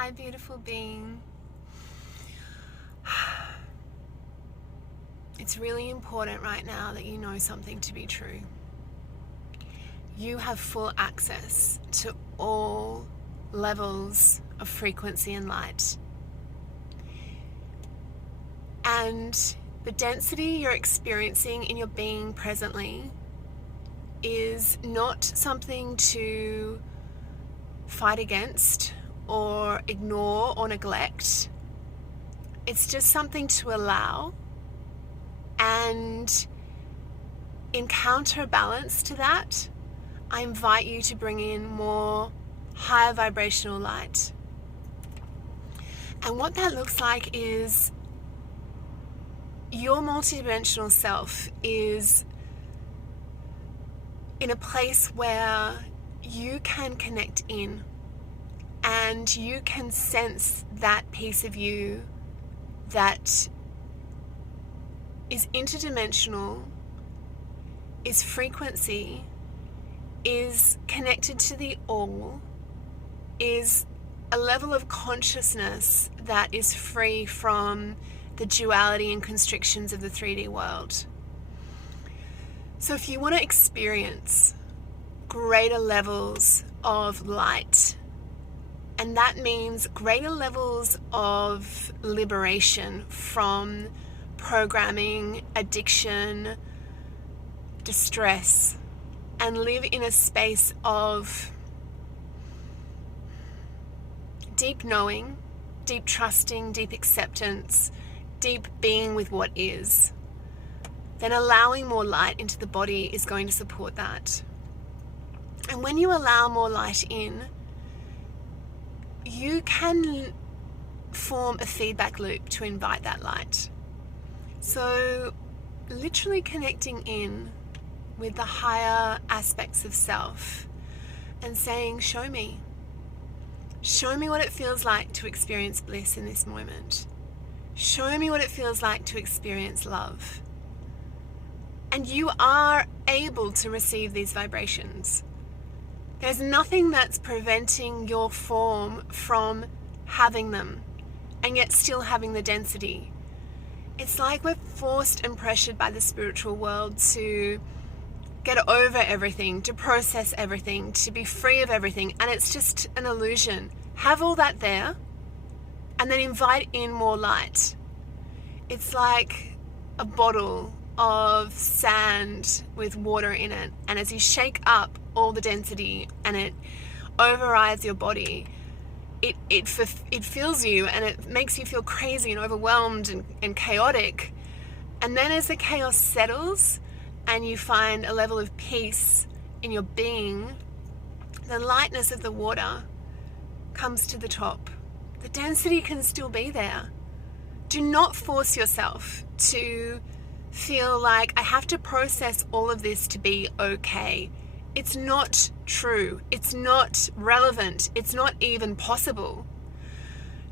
Hi, beautiful being. It's really important right now that you know something to be true. You have full access to all levels of frequency and light. And the density you're experiencing in your being presently is not something to fight against or ignore or neglect. It's just something to allow, and in counterbalance to that, I invite you to bring in more higher vibrational light. And what that looks like is your multidimensional self is in a place where you can connect in and you can sense that piece of you that is interdimensional, is frequency, is connected to the all, is a level of consciousness that is free from the duality and constrictions of the 3D world. So if you want to experience greater levels of light, and that means greater levels of liberation from programming, addiction, distress, and live in a space of deep knowing, deep trusting, deep acceptance, deep being with what is, then allowing more light into the body is going to support that. And when you allow more light in, you can form a feedback loop to invite that light. So literally connecting in with the higher aspects of self and saying, show me what it feels like to experience bliss in this moment. Show me what it feels like to experience love. And you are able to receive these vibrations. There's nothing that's preventing your form from having them and yet still having the density. It's like we're forced and pressured by the spiritual world to get over everything, to process everything, to be free of everything, and it's just an illusion. Have all that there and then invite in more light. It's like a bottle of sand with water in it, and as you shake up all the density and it overrides your body, it fills you and it makes you feel crazy and overwhelmed and chaotic. And then as the chaos settles and you find a level of peace in your being, the lightness of the water comes to the top. The density can still be there. Do not force yourself to feel like I have to process all of this to be okay. It's not true. It's not relevant. It's not even possible.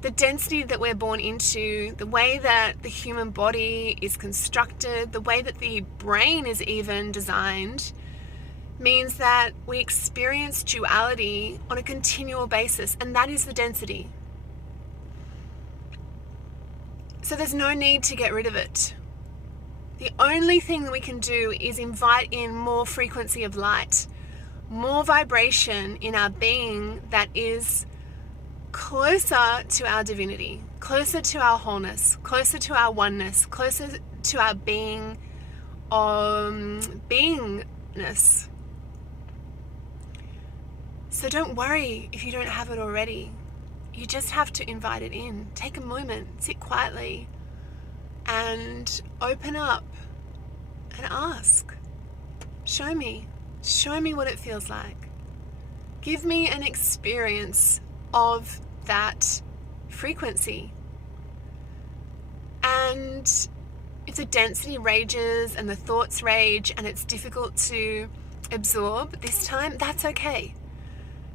The density that we're born into, the way that the human body is constructed, the way that the brain is even designed, means that we experience duality on a continual basis, and that is the density. So there's no need to get rid of it. The only thing that we can do is invite in more frequency of light, more vibration in our being that is closer to our divinity, closer to our wholeness, closer to our oneness, closer to our beingness. So don't worry if you don't have it already. You just have to invite it in. Take a moment, sit quietly, and open up and ask. Show me what it feels like. Give me an experience of that frequency. And if the density rages and the thoughts rage and it's difficult to absorb this time, that's okay.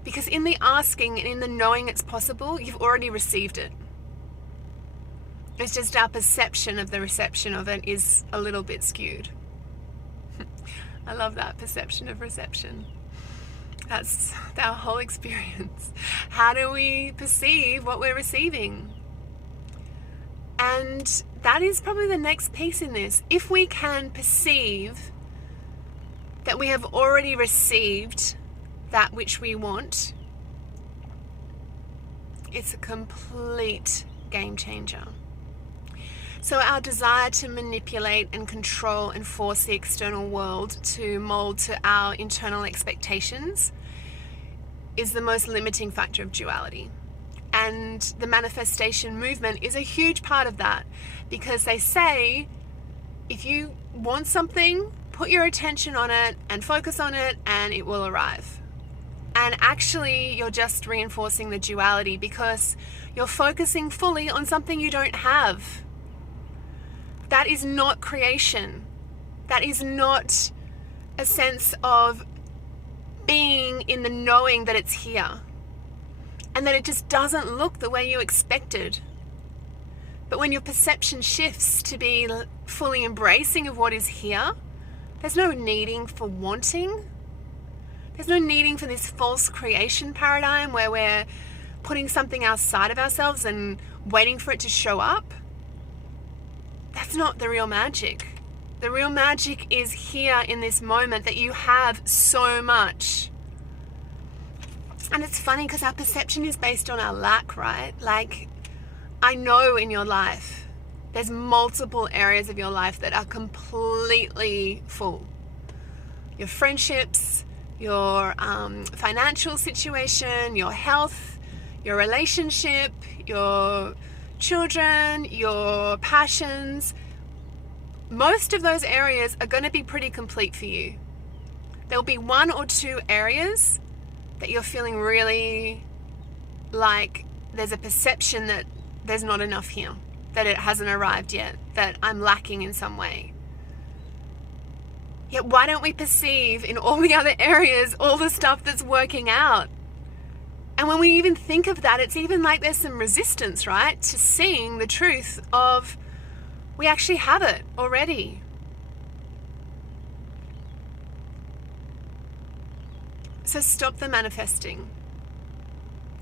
Because in the asking and in the knowing it's possible, you've already received it. It's just our perception of the reception of it is a little bit skewed. I love that, perception of reception. That's our whole experience. How do we perceive what we're receiving? And that is probably the next piece in this. If we can perceive that we have already received that which we want, it's a complete game changer. So our desire to manipulate and control and force the external world to mold to our internal expectations is the most limiting factor of duality. And the manifestation movement is a huge part of that, because they say, if you want something, put your attention on it and focus on it and it will arrive. And actually, you're just reinforcing the duality, because you're focusing fully on something you don't have. That is not creation. That is not a sense of being in the knowing that it's here and that it just doesn't look the way you expected. But when your perception shifts to be fully embracing of what is here, there's no needing for wanting. There's no needing for this false creation paradigm where we're putting something outside of ourselves and waiting for it to show up. That's not the real magic. The real magic is here in this moment, that you have so much. And it's funny because our perception is based on our lack, right? Like, I know in your life, there's multiple areas of your life that are completely full. Your friendships, your financial situation, your health, your relationship, your children, your passions. Most of those areas are going to be pretty complete for you. There'll be one or two areas that you're feeling really like there's a perception that there's not enough here, that it hasn't arrived yet, that I'm lacking in some way. Yet why don't we perceive in all the other areas all the stuff that's working out? And when we even think of that, it's even like there's some resistance, right, to seeing the truth of we actually have it already. So stop the manifesting.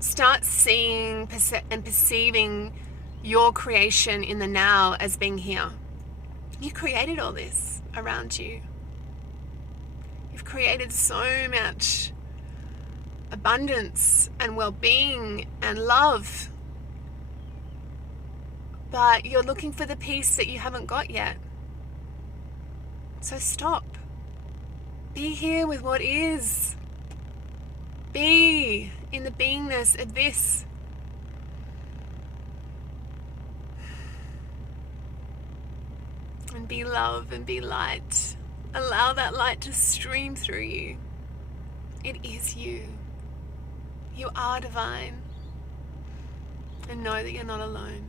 Start seeing and perceiving your creation in the now as being here. You created all this around you. You've created so much abundance and well-being and love. But you're looking for the piece that you haven't got yet. So stop. Be here with what is. Be in the beingness of this. And be love and be light. Allow that light to stream through you. It is you. You are divine. And know that you're not alone.